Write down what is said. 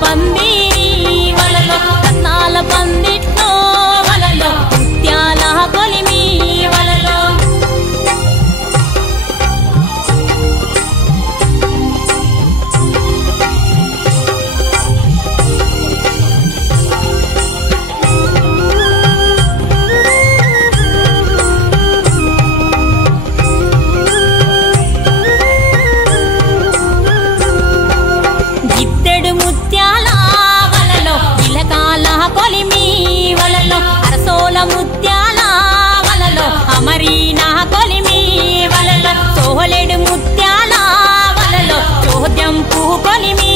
పందిరి వలలో రత్నాల పందిట్లో వలలో ముత్యాల కొలిమి వలలో గిద్దెడు ముత్యాల వలలో ఇలకాల కొలిమి వలలో అరసోల ముత్యాల వలలో అమరీనా కొలిమి వలలో సోహలెడు ముత్యాల వలలో చోద్యం పువ్వు కొలిమి